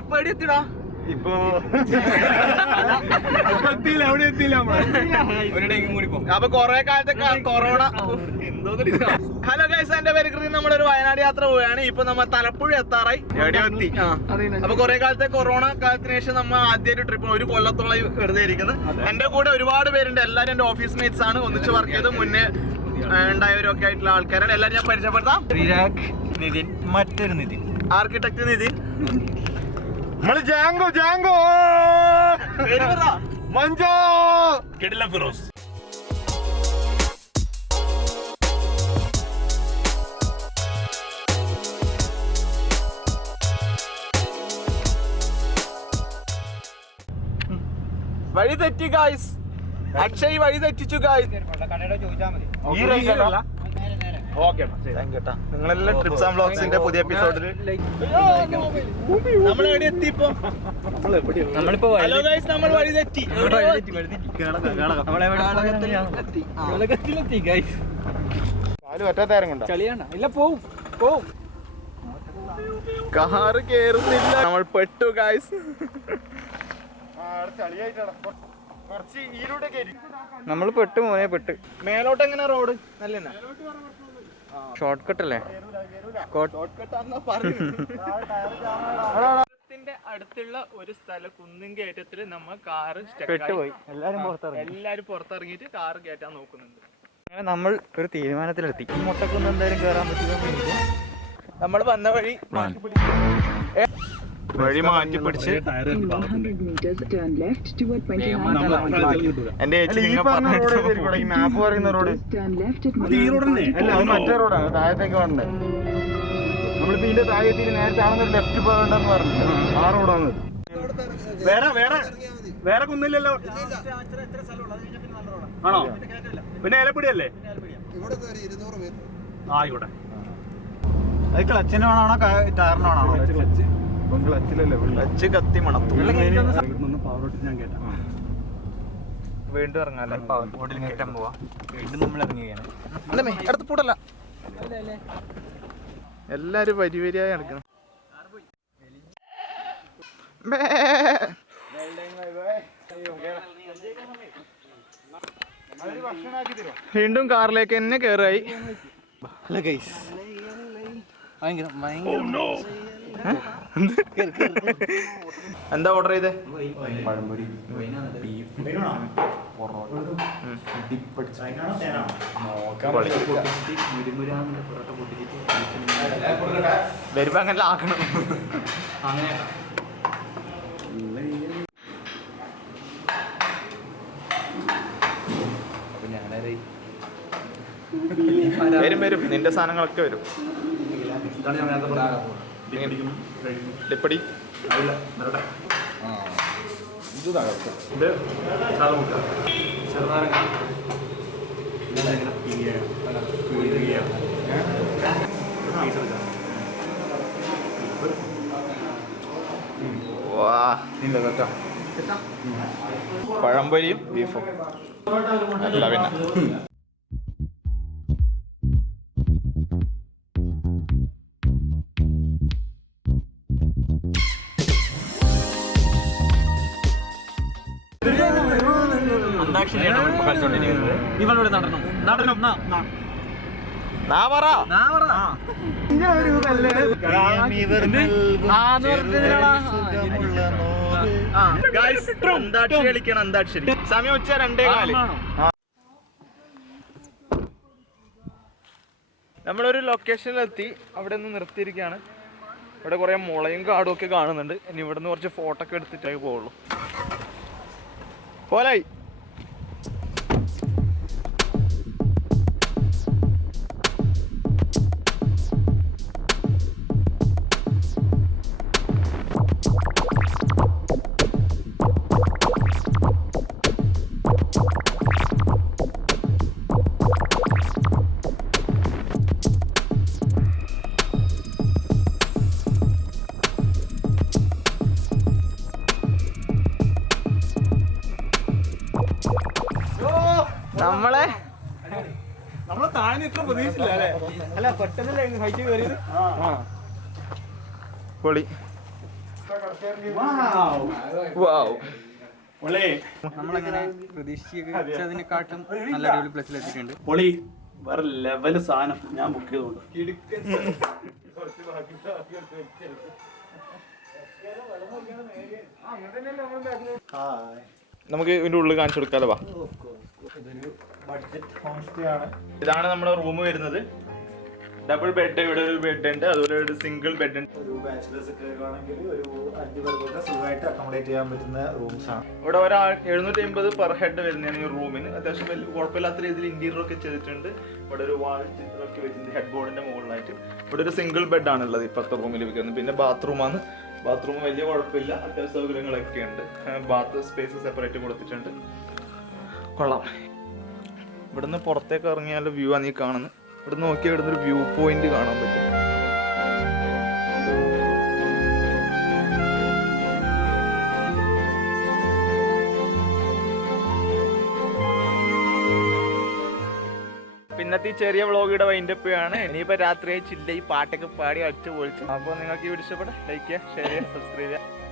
ഇപ്പൊ എവിടെ എത്തിടാ? ഇപ്പൊ അവിടെ എത്തിയില്ല. അപ്പൊ കൊറേ കാലത്തെ കൊറോണ. ഹലോ ഗൈസ്, എന്റെ പേര് കൃതി. നമ്മളൊരു വയനാട് യാത്ര പോവുകയാണ്. ഇപ്പൊ നമ്മ തലപ്പുഴ എത്താറായി. എവിടെയോ എത്തി. അപ്പൊ കൊറേ കാലത്തെ കൊറോണ കാലത്തിന് ശേഷം നമ്മ ആദ്യമായിട്ട് ട്രിപ്പ്, ഒരു കൊല്ലത്തോളം വെറുതെ ഇരിക്കുന്നത്. എന്റെ കൂടെ ഒരുപാട് പേരുണ്ട്. എല്ലാരും എന്റെ ഓഫീസ് മേറ്റ്സ് ആണ്. ഒന്നിച്ച് വർക്ക് ചെയ്ത് മുന്നേ ഉണ്ടായവരൊക്കെ ആയിട്ടുള്ള ആൾക്കാരാണ്. എല്ലാരും ഞാൻ പരിചയപ്പെടുത്താം. നിതിൻ, മറ്റൊരു നിതിൻ, ആർക്കിടെക്ട് നിതിൻ. നമ്മള് ജാങ്കോ ജാങ്കോ മഞ്ചോ കിടിലൻ ഫിറോസ്. വഴി തെറ്റി ഗായ്സ്. അക്ഷയ് വഴി തെറ്റിച്ചു ഗായ്സ്. നിങ്ങളെല്ലാം ട്രിപ്സ് ആൻഡ് വ്ലോഗ്സിന്റെ പുതിയ എപ്പിസോഡിൽ നമ്മൾ എവിടെ എത്തി ഇപ്പൊ? ഹലോ ഗൈസ്, നമ്മൾ വഴി തെറ്റി. കാറ് കേറുന്നില്ല. നമ്മൾ പെട്ടു ഗൈസ്. നമ്മള് പെട്ട് മോനെ പെട്ട്. മേലോട്ട് എങ്ങനെ റോഡ്? നല്ല ഷോർട്ട് കട്ട് അല്ലേ? അടുത്തുള്ള ഒരു സ്ഥലം കുന്നിൻ കയറ്റത്തിൽ നമ്മ കാറ് പെട്ടുപോയി. എല്ലാരും പുറത്തിറങ്ങിയിട്ട് കാറ് കയറ്റാൻ നോക്കുന്നുണ്ട്. അങ്ങനെ നമ്മൾ ഒരു തീരുമാനത്തിലെത്തി. മുട്ടക്കൊന്നും എന്തായാലും കയറാൻ പറ്റില്ല. നമ്മൾ വന്ന വഴി മാറ്റി പിടിച്ച് എന്റെ മാപ്പ് പറയുന്ന റോഡ് മറ്റേ റോഡാണ്. താഴത്തേക്ക് വരണ്ടേ? നമ്മളിപ്പോ ഇതിന്റെ താഴെത്തി നേരത്തെ ആണെന്നൊരു ലെഫ്റ്റ് പോകണ്ടെന്ന് പറഞ്ഞു. ആ റോഡാണ്. വേറെ കുന്നില്ലല്ലോ. ആണോ? പിന്നെ ഏലപ്പിടിയല്ലേ? ആയിക്കോട്ടെ. അത് ക്ലച്ചിന് വേണോ ടാറിനാണോ? ക്ലച്ച് കത്തി മണത്തു. വീണ്ടും ഇറങ്ങാല്ലേ? റോഡിൽ കയറ്റാൻ പോവാ. വീണ്ടും നമ്മൾ ഇറങ്ങുകയാണ്. അടുത്ത് പൂടല്ല. എല്ലാരും വരി വരിയായി നടക്കണം. വീണ്ടും കാറിലേക്ക് തന്നെ കയറായി. എന്താ ഓർഡർ ചെയ്തേ? പഴംപൊരി, വരുമ്പോ അങ്ങനെ ആക്കണം. വരും നിന്റെ സാധനങ്ങളൊക്കെ വരും. ലിപ്പടി പഴംപൊരിയും ബീഫും അല്ല പിന്നെ ഇവളോട് നടണം നടണം. അന്താക്ഷരി സമയം ഉച്ച 2:15. നമ്മളൊരു ലൊക്കേഷനിലെത്തി. അവിടെ നിന്ന് നിർത്തിയിരിക്കുകയാണ്. ഇവിടെ കുറെ മുളയും കാടും ഒക്കെ കാണുന്നുണ്ട്. ഇനി ഇവിടെ നിന്ന് കുറച്ച് ഫോട്ടോ ഒക്കെ എടുത്തിട്ടേ പോവുള്ളൂ. പോലായി നമ്മളെ താഴെ ഇത്ര പ്രതീക്ഷിച്ചില്ല അല്ലേ? അല്ല പെട്ടെന്നല്ലേ ഹൈറ്റ് കയറിയത്. പൊളി. നമ്മളങ്ങനെ പ്രതീക്ഷിച്ചതിനെക്കാട്ടും നല്ല അടിപൊളി പ്ലേസിൽ എത്തിയിട്ടുണ്ട്. പൊളി വേറെ ലെവല് സാധനം ഞാൻ ബുക്ക് ചെയ്തോണ്ട്. നമുക്ക് ഇതിന്റെ ഉള്ളിൽ കാണിച്ചു കൊടുക്കാലോ. വാ, ഇതാണ് നമ്മുടെ റൂം വരുന്നത്. ഡബിൾ ബെഡ്, ഇവിടെ ഒരു ബെഡ് ഉണ്ട്, അതുപോലെ ഒരു സിംഗിൾ ബെഡ് ഉണ്ട്. ഒരു ബാച്ചിലേഴ്സ് ഒക്കെ ആണെങ്കിൽ ഒരു 5 പേർക്കൊക്കെ സുഖമായിട്ട് അക്കോമഡേറ്റ് ചെയ്യാൻ പറ്റുന്ന റൂംസ് ആണ്. ഇവിടെ ഒരാൾ 750 പെർ ഹെഡ് വരുന്നതാണ് ഈ റൂമിന്. അത്യാവശ്യം വലിയ കുഴപ്പമില്ലാത്ത രീതിയിൽ ഇന്റീരിയർ ഒക്കെ ചെയ്തിട്ടുണ്ട്. ഇവിടെ ഒരു വാൾ ചിത്രമൊക്കെ വെച്ചിട്ടുണ്ട് ഹെഡ് ബോർഡിന്റെ മുകളിലായിട്ട്. ഇവിടെ ഒരു സിംഗിൾ ബെഡ് ആണുള്ളത് ഇപ്പോഴത്തെ റൂമിൽ വെക്കുന്നത്. പിന്നെ ബാത്റൂമാണ്. ബാത്റൂം വലിയ കുഴപ്പമില്ല, അത്യാവശ്യ സൗകര്യങ്ങളൊക്കെ ഉണ്ട്. ബാത്ത് സ്പേസ് സെപ്പറേറ്റ് കൊടുത്തിട്ടുണ്ട്. കൊള്ളാം. ഇവിടുന്ന് പുറത്തേക്ക് ഇറങ്ങിയാൽ വ്യൂ ആണ് ഈ കാണുന്നത്. ഇവിടെ നോക്കിയാൽ ഇവിടുന്ന് ഒരു വ്യൂ പോയിന്റ് കാണാൻ പറ്റും. ഇന്നത്തെ ഈ ചെറിയ വ്ളോഗിയുടെ വൈൻഡപ്പ് ആണ്. ഇനിയിപ്പോൾ രാത്രിയായി ചില്ല ഈ പാട്ടൊക്കെ പാടി അടിച്ചു പൊളിച്ചു. അപ്പോൾ നിങ്ങൾക്ക് ഈ വീഡിയോ ഇഷ്ടപ്പെട്ട ലൈക്ക് ചെയ്യുക, ഷെയർ ചെയ്യുക, സബ്സ്ക്രൈബ് ചെയ്യുക.